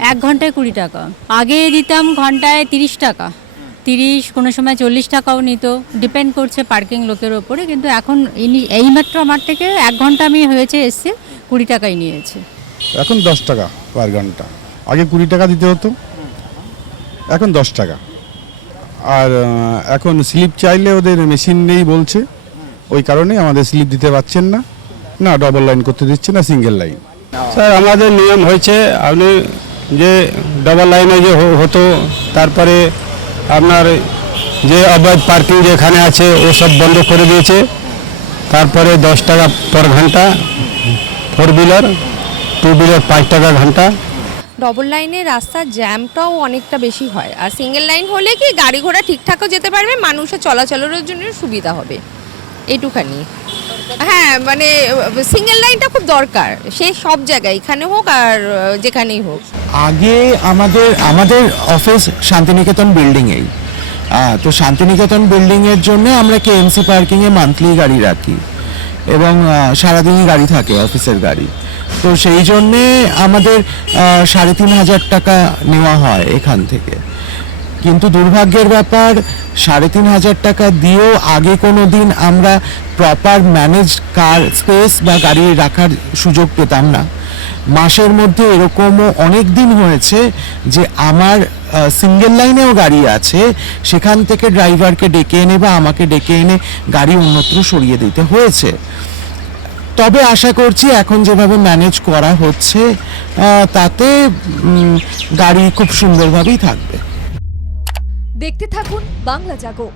1 ঘন্টায় 20 টাকা। আগে দিতাম ঘন্টায় 30 টাকা, 30, কোনো সময় 40 টাকাও নিত, ডিপেন্ড করছে পার্কিং লোকের ওপরে। কিন্তু এখন এইমাত্র আমার থেকে 1 ঘন্টা আমি হয়েছে এসছে, 20 টাকাই নিয়েছে। এখন 10 টাকা পার ঘন্টা, আগে 20 টাকা দিতে হতো, এখন 10 টাকা। আর এখন স্লিপ চাইলে ওদের মেশিন নেই বলছে, ওই কারণেই আমাদের স্লিপ দিতে পারছেন না, না ডবল লাইন করতে দিচ্ছে না, সিঙ্গেল লাইন। স্যার আমাদের নিয়ম হয়েছে, আপনি যে ডবল লাইনে যে হতো, তারপরে আপনার যে অবৈধ পার্কিং যেখানে আছে ও সব বন্ধ করে দিয়েছে। তারপরে 10 টাকা পার ঘন্টা 4 হুইলার, 2 হুইলার 5 টাকা ঘন্টা। ডবল লাইনে রাস্তার জ্যামটাও অনেকটা বেশি হয়, আর সিঙ্গেল লাইন হলে কি গাড়ি ঘোড়া ঠিকঠাকও যেতে পারবে, মানুষের চলাচলের জন্য সুবিধা হবে, এইটুখানি। হ্যাঁ, মানে সিঙ্গেল লাইনটা খুব দরকার, সে সব জায়গায়, এখানে হোক আর যেখানেই হোক। আগে আমাদের অফিস শান্তিনিকেতন বিল্ডিংয়েই, তো শান্তিনিকেতন বিল্ডিংয়ের জন্য আমরা কেএমসি পার্কিংয়ে মান্থলি গাড়ি রাখি এবং সারাদিনই গাড়ি থাকে, অফিসের গাড়ি। তো সেই জন্যে আমাদের 3,500 টাকা নেওয়া হয় এখান থেকে। কিন্তু দুর্ভাগ্যের ব্যাপার, 3,500 টাকা দিয়েও আগে কোনো দিন আমরা প্রপার ম্যানেজ কার স্পেস বা গাড়ি রাখার সুযোগ পেতাম না। মাসের মধ্যে এরকমও অনেক দিন হয়েছে যে আমার সিঙ্গেল লাইনেও গাড়ি আছে, সেখান থেকে ড্রাইভারকে ডেকে এনে বা আমাকে ডেকে এনে গাড়ি অন্যত্র সরিয়ে দিতে হয়েছে। তবে আশা করছি এখন যেভাবে ম্যানেজ করা হচ্ছে তাতে গাড়ি খুব সুন্দরভাবেই থাকবে। দেখতে থাকুন বাংলা জাগো।